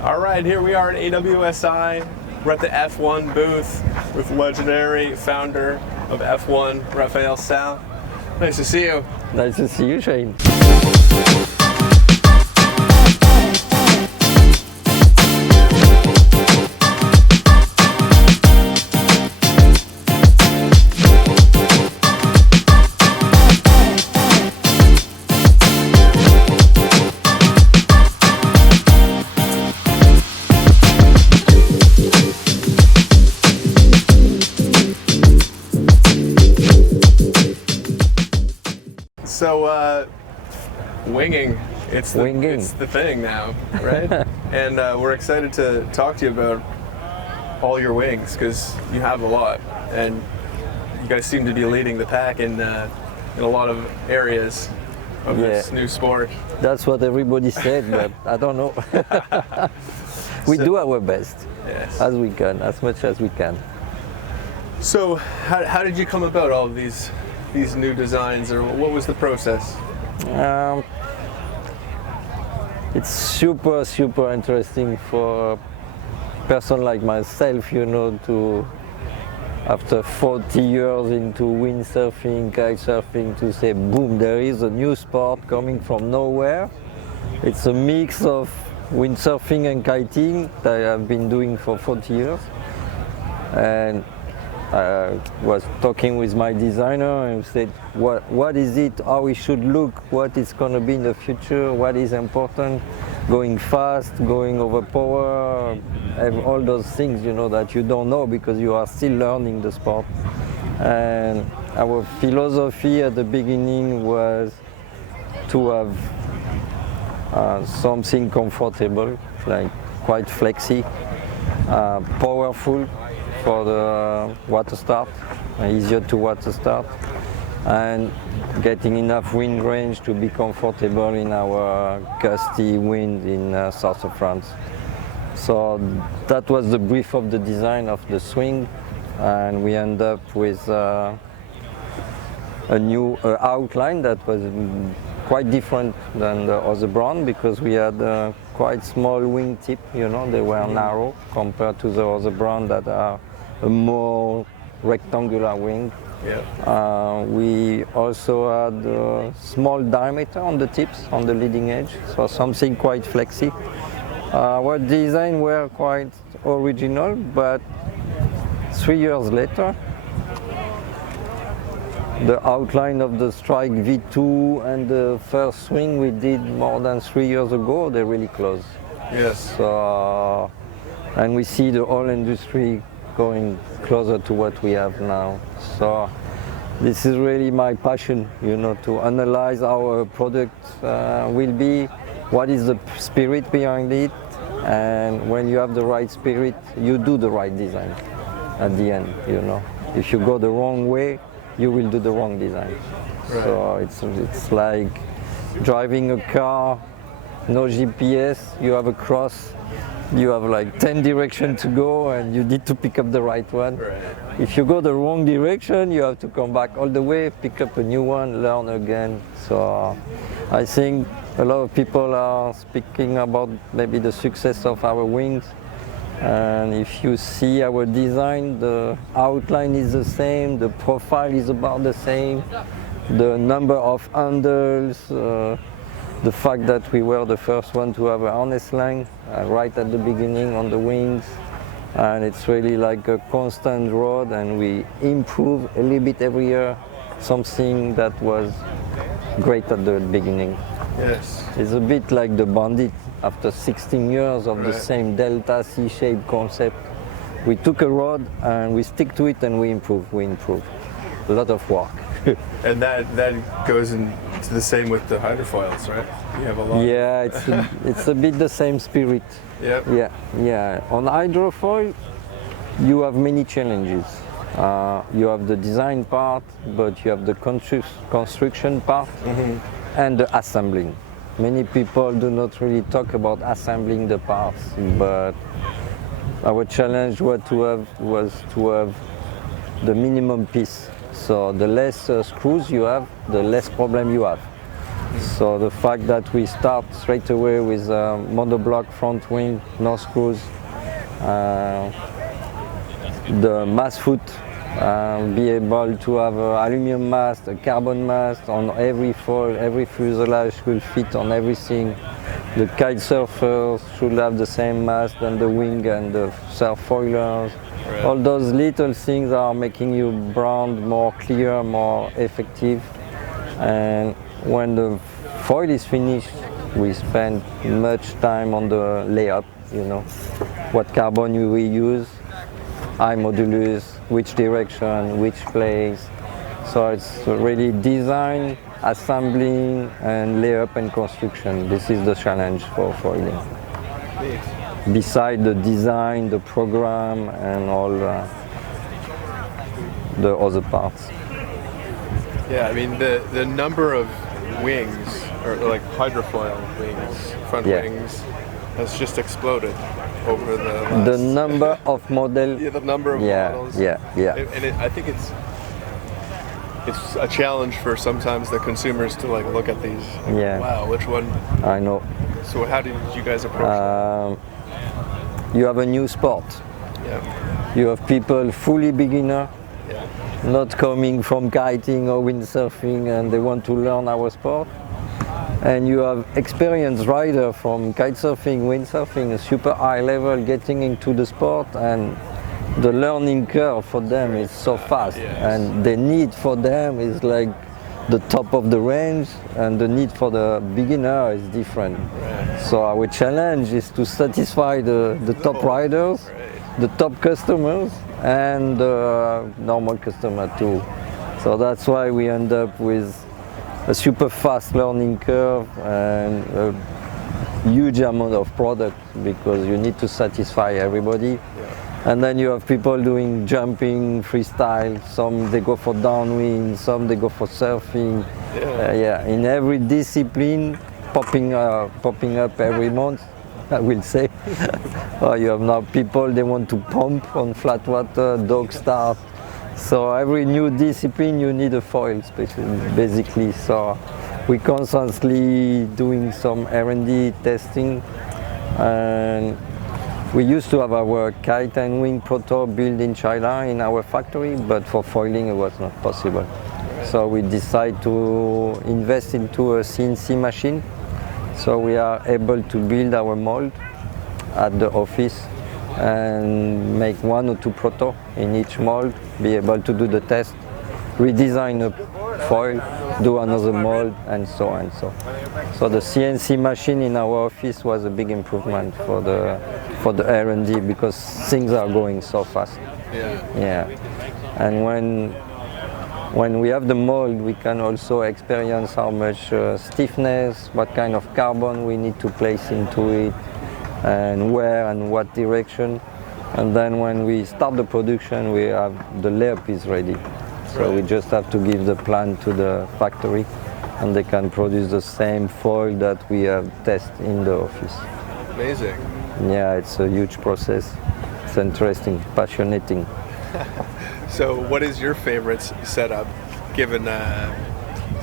All right, here we are at AWSI. We're at the F1 booth with legendary founder of F1, Raphaël Salles. Nice to see you. Nice to see you, Shane. So, winging, it's the thing now, right? And we're excited to talk to you about all your wings, because you have a lot, and you guys seem to be leading the pack in a lot of areas of this new sport. That's what everybody said, but I don't know. We do our best, yes, as we can, as much as we can. So, how did you come about all of these new designs, or what was the process? It's super interesting for a person like myself, to after 40 years into windsurfing, kite surfing, to say, boom, there is a new sport coming from nowhere. It's a mix of windsurfing and kiting that I've been doing for 40 years. And I was talking with my designer and said, what is it, how it should look, what is going to be in the future, what is important, going fast, going over power, all those things, that you don't know because you are still learning the sport. And our philosophy at the beginning was to have something comfortable, like quite flexy, powerful, for the water start, easier to water start, and getting enough wind range to be comfortable in our gusty wind in south of France. So that was the brief of the design of the swing, and we end up with a new outline that was quite different than the other brand, because we had a quite small wing tip, they were narrow compared to the other brand that are a more rectangular wing. Yeah. We also had a small diameter on the tips, on the leading edge, so something quite flexy. Our design were quite original, but 3 years later, the outline of the Strike V2 and the first swing we did more than 3 years ago, they're really close. Yes. So, and we see the whole industry going closer to what we have now. So this is really my passion, to analyze our product will be, what is the spirit behind it, and when you have the right spirit, you do the right design at the end, If you go the wrong way, you will do the wrong design. Right. So it's like driving a car, no GPS, you have a cross, you have like 10 directions to go and you need to pick up the right one. Right. If you go the wrong direction, you have to come back all the way, pick up a new one, learn again. So I think a lot of people are speaking about maybe the success of our wings. And if you see our design, the outline is the same, the profile is about the same, the number of handles, the fact that we were the first one to have a harness line right at the beginning on the wings, and it's really like a constant road, and we improve a little bit every year, something that was great at the beginning. Yes. It's a bit like the Bandit. After 16 years of the Right. same delta C-shaped concept, we took a road and we stick to it and we improve. A lot of work. And that goes into the same with the hydrofoils, right? You have a lot. Yeah, it's a bit the same spirit. Yep. Yeah. On hydrofoil, you have many challenges. You have the design part, but you have the construction part, and the assembling. Many people do not really talk about assembling the parts, but our challenge was to have the minimum piece. So the less screws you have, the less problem you have. So the fact that we start straight away with monoblock front wing, no screws, the mast foot, be able to have an aluminum mast, a carbon mast on every foil, every fuselage will fit on everything. The kite surfers should have the same mast and the wing and the surf foilers. Right. All those little things are making your brand more clear, more effective. And when the foil is finished, we spend much time on the layup, you know, what carbon you will use, high modulus, which direction, which place. So it's really design, assembling, and layup and construction. This is the challenge for foiling. Neat. Beside the design, the program, and all the other parts. Yeah, I mean the number of wings, or like hydrofoil wings, front wings, has just exploded over the last... The number of models. Yeah, the number of models. Yeah. And I think it's a challenge for sometimes the consumers to like look at these. Like, wow, which one? I know. So how did you guys approach that? You have a new sport. Yeah. You have people fully beginner, not coming from kiting or windsurfing, and they want to learn our sport. And you have experienced rider from kitesurfing, windsurfing, a super high level, getting into the sport, and the learning curve for them is so fast. And the need for them is like the top of the range, and the need for the beginner is different. So our challenge is to satisfy the top riders, the top customers, and the normal customer too. So that's why we end up with a super fast learning curve and a huge amount of product, because you need to satisfy everybody. And then you have people doing jumping, freestyle, some they go for downwind, some they go for surfing. In every discipline popping up every month, I will say. You have now people, they want to pump on flat water, dog start. So every new discipline you need a foil, basically. So we constantly doing some R&D testing, and we used to have our kite and wing proto built in China in our factory, but for foiling it was not possible. So we decided to invest into a CNC machine. So we are able to build our mold at the office and make 1 or 2 proto in each mold, be able to do the test, redesign a foil, do another mold, and so on. So the CNC machine in our office was a big improvement for the R&D, because things are going so fast. And when we have the mold, we can also experience how much stiffness, what kind of carbon we need to place into it, and where and what direction. And then when we start the production, we have the layup is ready. So we just have to give the plan to the factory, and they can produce the same foil that we have tested in the office. Amazing. Yeah, it's a huge process. It's interesting, passionating. So what is your favorite setup, given,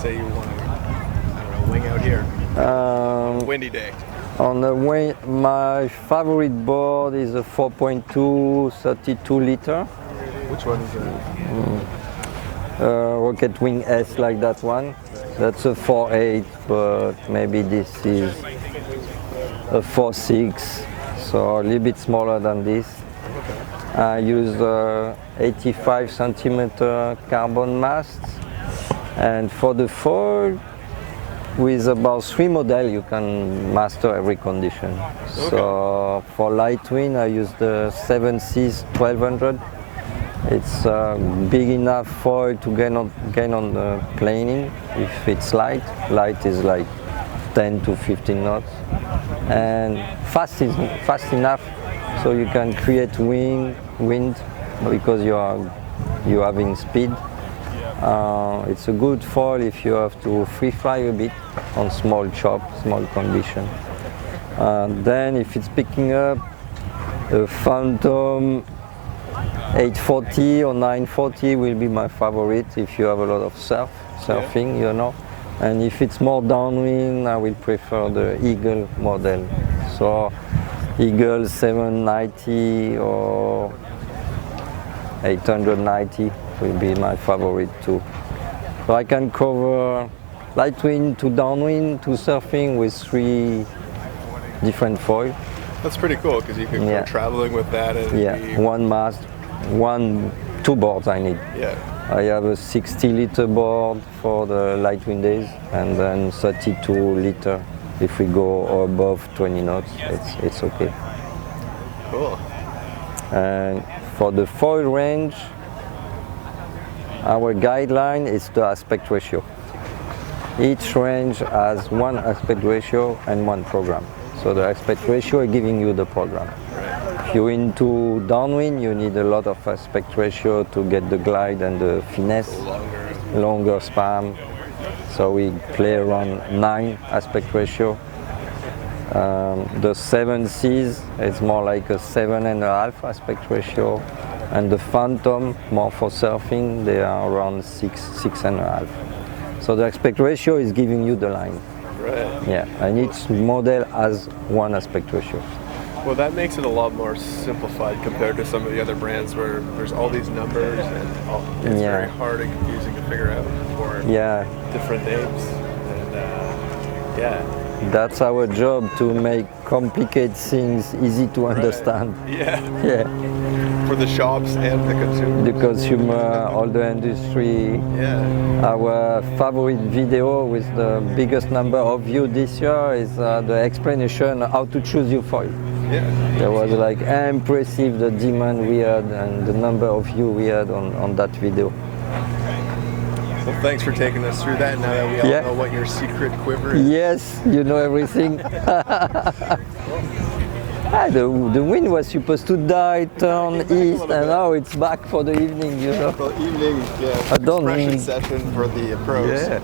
say you want to, I don't know, wing out here? Windy day. On the wing, my favorite board is a 4.2 32 liter. Which one is it? Rocket Wing S, like that one. That's a 4.8, but maybe this is a 4.6, so a little bit smaller than this. I use 85 centimeter carbon mast, and for the foil, with about 3 models, you can master every condition. So for light wind, I use the 7Cs 1200. It's big enough foil to gain on the planing if it's light. Light is like 10 to 15 knots, and fast enough so you can create wind because you're having speed. It's a good foil if you have to free fly a bit on small chop, small condition. Then if it's picking up, a Phantom 840 or 940 will be my favorite if you have a lot of surfing, you know. And if it's more downwind, I will prefer the Eagle model. So Eagle 790 or 890 will be my favorite too. So I can cover light wind to downwind to surfing with 3 different foils. That's pretty cool because you can go traveling with that. And one mast, 2 boards I need. Yeah. I have a 60-liter board for the light wind days, and then 32-liter if we go above 20 knots. It's okay. Cool. And for the foil range, our guideline is the aspect ratio. Each range has 1 aspect ratio and 1 program. So the aspect ratio is giving you the program. If you're into downwind, you need a lot of aspect ratio to get the glide and the finesse, longer span. So we play around 9 aspect ratio. The 7 Cs is more like a 7.5 aspect ratio. And the Phantom, more for surfing, they are around 6.5. So the aspect ratio is giving you the line. Right. Yeah, and each model has 1 aspect ratio. Well, that makes it a lot more simplified compared to some of the other brands where there's all these numbers and it's very hard and confusing to figure out for different names. And that's our job, to make complicated things easy to understand. Yeah. For the shops and the consumers. The consumer, all the industry. Yeah. Our favorite video with the biggest number of views this year is the explanation how to choose your foil. Yeah. It was like impressive, the demand we had and the number of views we had on that video. Well, thanks for taking us through that. Now that we all know what your secret quiver is. Yes, you know everything. The wind was supposed to die, turn east, and now it's back for the evening, you know. For the evening, I don't expression mean... session for the pros. Yeah.